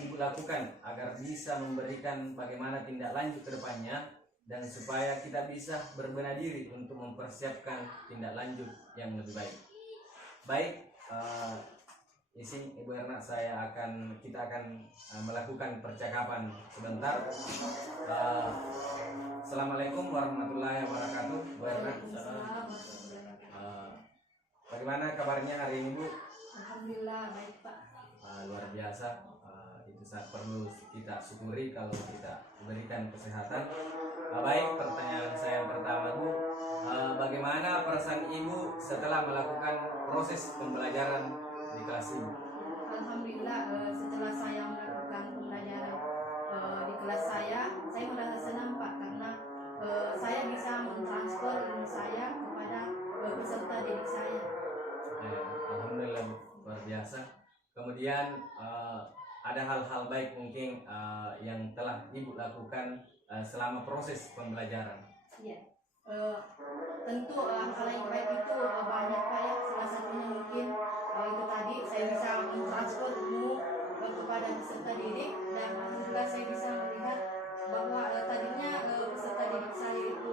Ibu lakukan agar bisa memberikan bagaimana tindak lanjut ke depannya dan supaya kita bisa berbenah diri untuk mempersiapkan tindak lanjut yang lebih baik. Baik, Ibu Erna, kita akan melakukan percakapan sebentar. Assalamualaikum warahmatullahi wabarakatuh, Bu Erna. Bagaimana kabarnya hari ini, Bu? Alhamdulillah baik Pak. Luar biasa. Itu sangat perlu kita syukuri kalau kita diberikan kesehatan. Baik, pertanyaan saya yang pertama, Bu, bagaimana perasaan Ibu setelah melakukan proses pembelajaran di kelas Ibu? Alhamdulillah setelah saya melakukan pembelajaran di kelas saya merasa senang Pak, karena saya bisa mentransfer ilmu saya kepada peserta didik saya. Alhamdulillah, luar biasa. Kemudian ada hal-hal baik mungkin yang telah Ibu lakukan selama proses pembelajaran. Iya, tentu hal yang baik itu banyak Pak ya. Salah satunya mungkin itu tadi saya bisa mentransfer ilmu kepada peserta didik, dan alhamdulillah saya bisa melihat bahwa tadinya peserta didik saya itu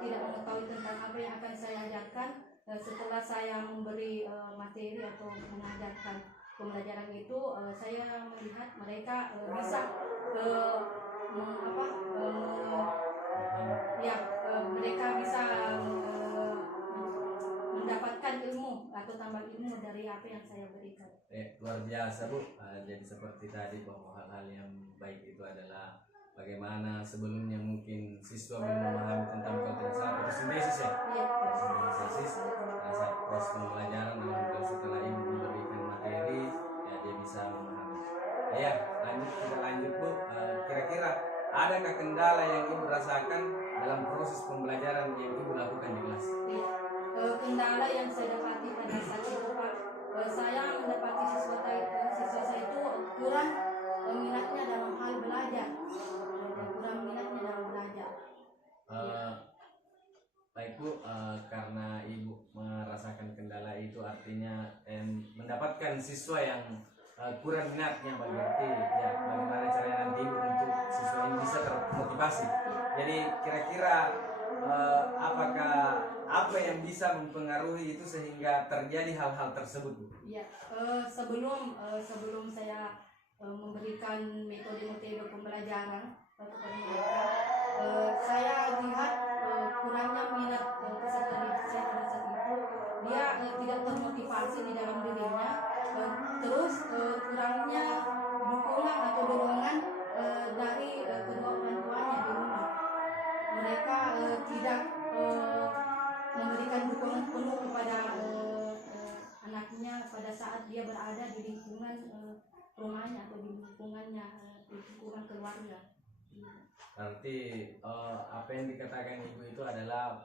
tidak mengetahui tentang apa yang akan saya ajarkan. Setelah saya memberi materi atau mengajarkan pembelajaran itu, saya melihat mereka bisa mereka bisa mendapatkan ilmu atau tambah ilmu dari apa yang saya berikan. Luar biasa, Bu. Jadi seperti tadi bahwa hal-hal yang baik itu adalah bagaimana sebelumnya mungkin siswa belum memahami tentang fotosintesis ya. Iya. Fotosintesis. Saat proses pembelajaran, alhamdulillah setelah Ibu memberikan materi, ya dia bisa memahami. Ya, kita lanjut, Bu. Kira-kira adakah kendala yang Ibu rasakan dalam proses pembelajaran yang Ibu lakukan di kelas? Iya. Kendala yang saya dapati pada saat itu Pak, saya mendapati siswa saya itu kurang minatnya dalam hal belajar. Baik, Bu, karena Ibu merasakan kendala itu artinya mendapatkan siswa yang kurang minatnya, berarti ya bagaimana caranya nanti Ibu untuk siswa ini bisa termotivasi. Jadi kira-kira apakah apa yang bisa mempengaruhi itu sehingga terjadi hal-hal tersebut, Bu? Ya, sebelum saya memberikan metode-metode pembelajaran kepada mereka. Saya lihat kurangnya minat peserta didik saya pada saat itu. Dia tidak termotivasi di dalam dirinya. Terus kurangnya dukungan atau dorongan dari kedua orang tuanya di rumah. Mereka tidak memberikan dukungan penuh kepada anaknya pada saat dia berada di lingkungan rumahnya atau di lingkungannya, di lingkungan keluarga. Berarti apa yang dikatakan ibu itu adalah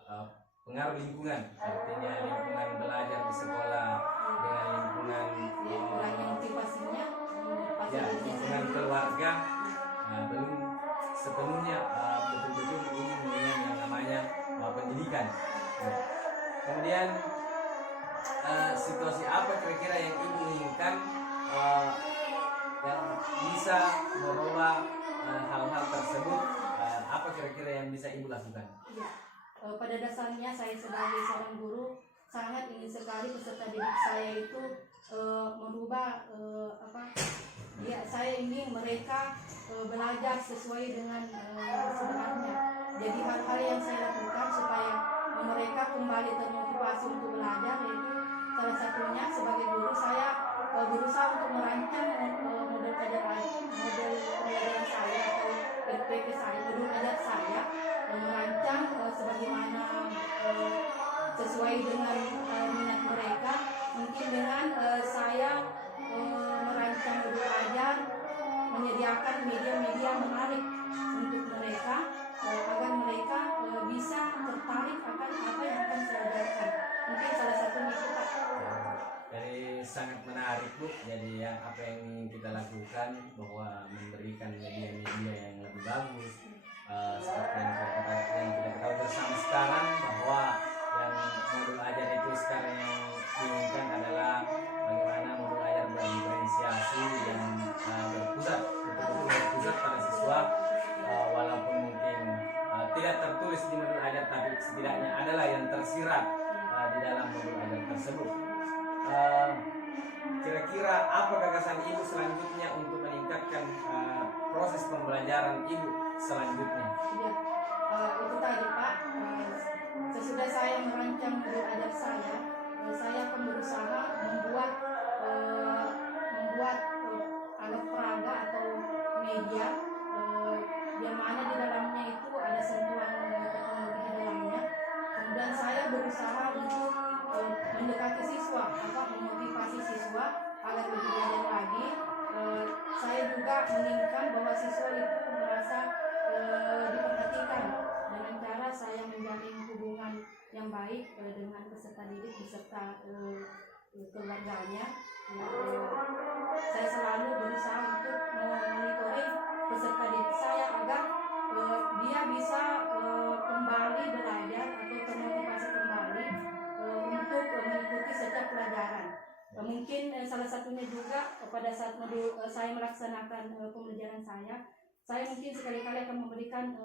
pengaruh lingkungan, artinya lingkungan belajar di sekolah dengan lingkungan Kurangnya motivasinya, ya, lingkungan keluarga belum sepenuhnya betul-betul ingin dengan yang namanya pendidikan. Nah, kemudian situasi apa kira-kira yang ibu inginkan yang bisa merubah hal-hal tersebut, apa kira-kira yang bisa ibu lakukan? Ya, pada dasarnya saya sebagai seorang guru sangat ingin sekali peserta didik saya itu merubah saya ingin mereka belajar sesuai dengan sebenarnya. Jadi hal-hal yang saya lakukan supaya mereka kembali termotivasi untuk belajar, yaitu salah satunya sebagai guru saya berusaha untuk merancang model pembelajaran saya atau RPP saya, modul ajar saya, merancang sebagaimana sesuai dengan minat mereka. Mungkin dengan saya merancang modul ajar, menyediakan media-media menarik untuk mereka agar mereka bisa tertarik akan apa yang akan saya ajarkan. Mungkin salah satunya itu Pak. Jadi sangat menarik Bu. Jadi yang apa yang ingin kita lakukan bahwa memberikan media-media yang lebih bagus, seperti yang kita ketahui bersama sekarang bahwa yang modul ajar itu sekarang yang diinginkan adalah bagaimana modul ajar berdiferensiasi yang berpusat betul-betul berpusat pada siswa, walaupun mungkin tidak tertulis di modul ajar tapi setidaknya adalah yang tersirat di dalam modul ajar tersebut. Kira-kira apa gagasan ibu selanjutnya untuk meningkatkan proses pembelajaran ibu selanjutnya? Ya, itu tadi Pak, sesudah saya merancang modul ajar saya akan berusaha membuat alat peraga atau media yang mana di dalamnya itu ada sentuhan teknologi di dalamnya. Kemudian saya berusaha untuk mendekati siswa, memotivasi siswa agar lebih belajar lagi. Saya juga menginginkan bahwa siswa itu merasa diperhatikan dengan cara saya menjalin hubungan yang baik dengan peserta didik beserta keluarganya. Saya selalu berusaha untuk monitoring peserta didik saya agar dia bisa kembali belajar atau termotivasi kembali untuk mengikuti setiap pelajaran. Mungkin salah satunya juga pada saat saya melaksanakan pembelajaran saya mungkin sekali-kali akan memberikan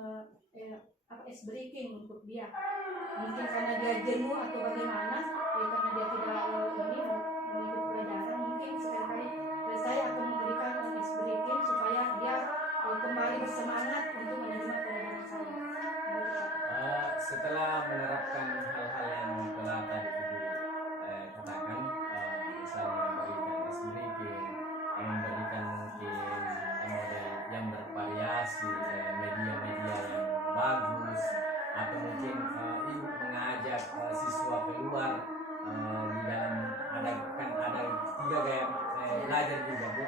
ice breaking untuk dia. Mungkin karena dia jenuh atau bagaimana, karena dia tidak mengikuti pelajaran, mungkin sekali-kali saya akan memberikan ice breaking supaya dia kembali bersemangat untuk menerima pelajaran saya. Setelah menerapkan hal-hal yang telah tadi ibu katakan, misalnya memberikan ice breaking, memberikan mungkin model yang bervariasi, media-media yang bagus, atau mungkin ibu mengajak siswa keluar di dalam ada 3 gaya belajar juga Bu.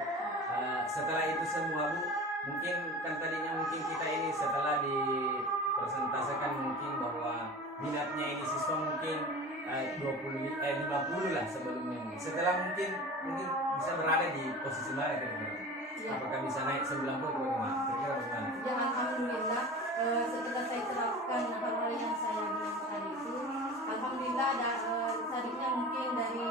Setelah itu semua Bu, mungkin kan tadinya mungkin kita ini setelah dipresentasikan mungkin bahwa minatnya ini siswa mungkin 50 lah sebelumnya. Setelah mungkin bisa berada di posisi mana kira-kira? Apakah bisa naik 90 atau bagaimana? Kira-kira bagaimana? Ya alhamdulillah, setelah saya terapkan hal-hal yang saya bilang tadi itu, alhamdulillah tadinya mungkin dari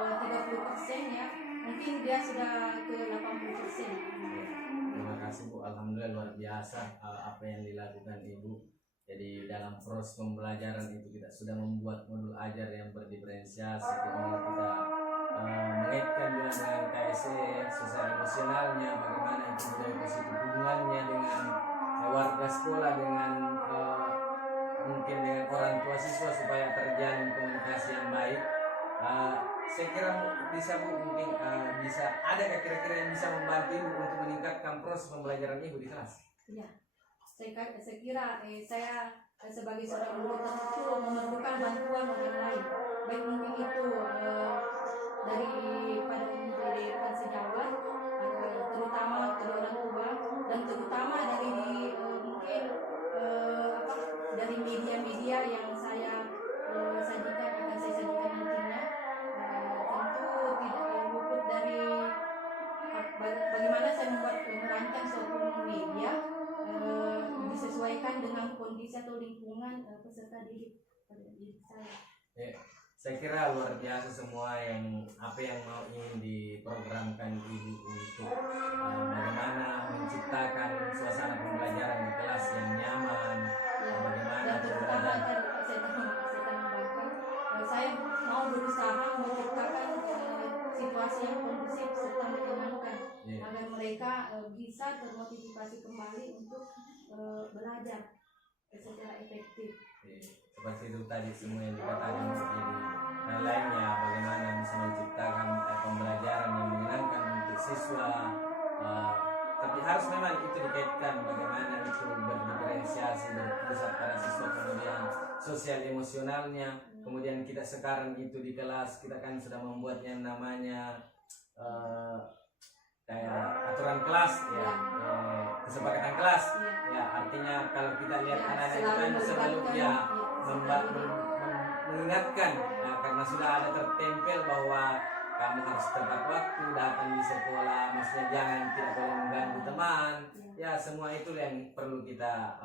30% ya, mungkin dia sudah ke 80%. Terima kasih Bu, alhamdulillah luar biasa apa yang dilakukan Ibu. Jadi dalam proses pembelajaran itu kita sudah membuat modul ajar yang berdiferensiasi, kemudian kita mengaitkan juga dengan KSE, sosial emosional emosionalnya, bagaimana itu menjadi positif hubungannya dengan warga sekolah, dengan mungkin dengan orang tua siswa supaya terjalin komunikasi yang baik. Saya kira bisa Bu, mungkin bisa ada kira-kira yang bisa membantu Ibu untuk meningkatkan proses pembelajaran Ibu di kelas? Ya, saya kira saya sebagai seorang guru tentu memerlukan bantuan orang lain, baik mungkin itu daripada pendidikan sejawat, terutama kedua orang tua, dan terutama dari mungkin dari media-media yang saya sajikan, akan saya sajikan nantinya. Tentu tidak luput dari bagaimana saya merancang suatu media disesuaikan dengan kondisi atau lingkungan peserta didik pada diri saya. Ya, saya kira luar biasa semua yang apa yang mau ingin diprogramkan Ibu untuk bagaimana menciptakan suasana pembelajaran di kelas yang nyaman, bagaimana Dan terutama pembelajaran. saya tambahkan, saya mau berusaha menciptakan situasi yang kondusif serta menyenangkan agar mereka bisa termotivasi kembali untuk belajar secara efektif. Seperti itu tadi semua yang dikatakan, jadi hal lainnya bagaimana bisa menciptakan pembelajaran yang menyenangkan untuk siswa, tapi harus memang itu dikaitkan bagaimana itu berdiferensiasi, berpusat pada siswa, kemudian sosial emosionalnya, kemudian kita sekarang itu di kelas kita kan sudah membuat yang namanya kayak aturan kelas ya, kesepakatan kelas ya, artinya kalau kita lihat anak-anak itu kan selalu ya mengingatkan karena sudah ada tertempel bahwa kamu harus tepat waktu datang di sekolah, maksudnya jangan tidak boleh mengganggu teman ya, semua itu yang perlu kita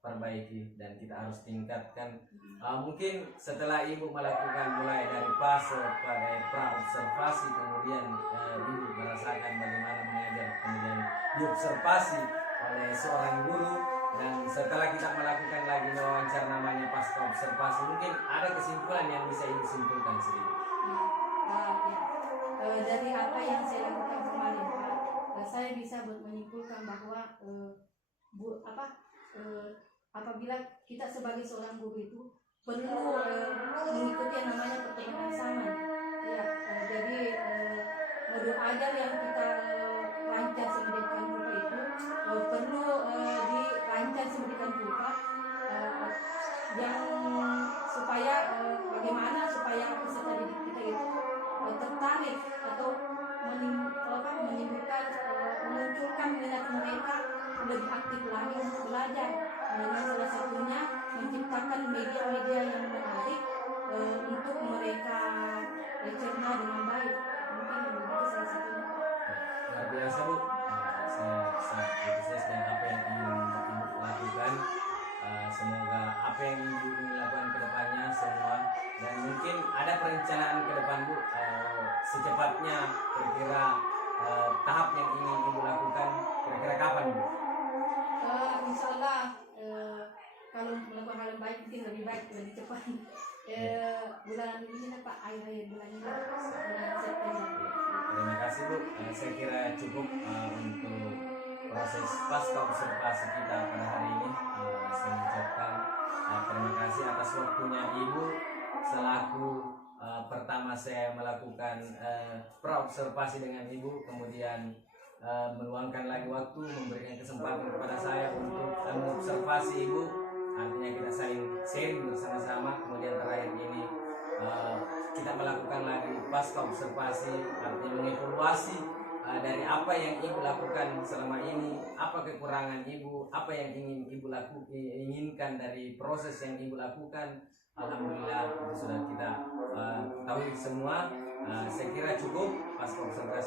perbaiki dan kita harus tingkatkan. Mungkin setelah Ibu melakukan mulai dari fase pra observasi, kemudian Ibu merasakan bagaimana mengajar, kemudian diobservasi oleh seorang guru, dan setelah kita melakukan lagi wawancara namanya pasca observasi, mungkin ada kesimpulan yang bisa Ibu simpulkan sedikit. Dari apa yang saya lakukan kemarin Pak, saya bisa menyimpulkan bahwa apabila kita sebagai seorang guru itu perlu mengikuti yang namanya perkembangan zaman ya, jadi modul ajar yang kita rancang sedemikian rupa itu perlu dirancang sedemikian rupa yang supaya bagaimana supaya peserta didik kita itu tertarik atau memunculkan minat mereka lebih aktif lagi untuk belajar, dengan salah satunya menciptakan media-media yang menarik untuk mereka cerna dengan baik. Mungkin begitu salah satunya. Luar biasa Bu, saya sangat antusias dengan apa yang ingin Ibu lakukan. Semoga apa yang Ibu ingin lakukan ke depannya semua, dan mungkin ada perencanaan ke depan Bu, secepatnya kira-kira tahap yang ingin Ibu lakukan kira-kira kapan Bu? Insya Allah kalau melakukan hal yang baik mungkin lebih baik, lebih cepat. Bulan ini Pak, akhir bulan ini, bulan September. Terima kasih Bu, saya kira cukup untuk proses pasca observasi kita pada hari ini. Saya mengucapkan terima kasih atas waktunya Ibu selaku pertama saya melakukan pra observasi dengan Ibu, kemudian meluangkan lagi waktu, memberikan kesempatan kepada saya untuk mengobservasi Ibu, artinya kita saling sharing bersama-sama, kemudian terakhir ini kita melakukan lagi pasca observasi, artinya mengevaluasi dari apa yang Ibu lakukan selama ini, apa kekurangan Ibu, apa yang ingin Ibu inginkan dari proses yang Ibu lakukan. Alhamdulillah sudah kita tahu semua. Saya kira cukup pasca observasi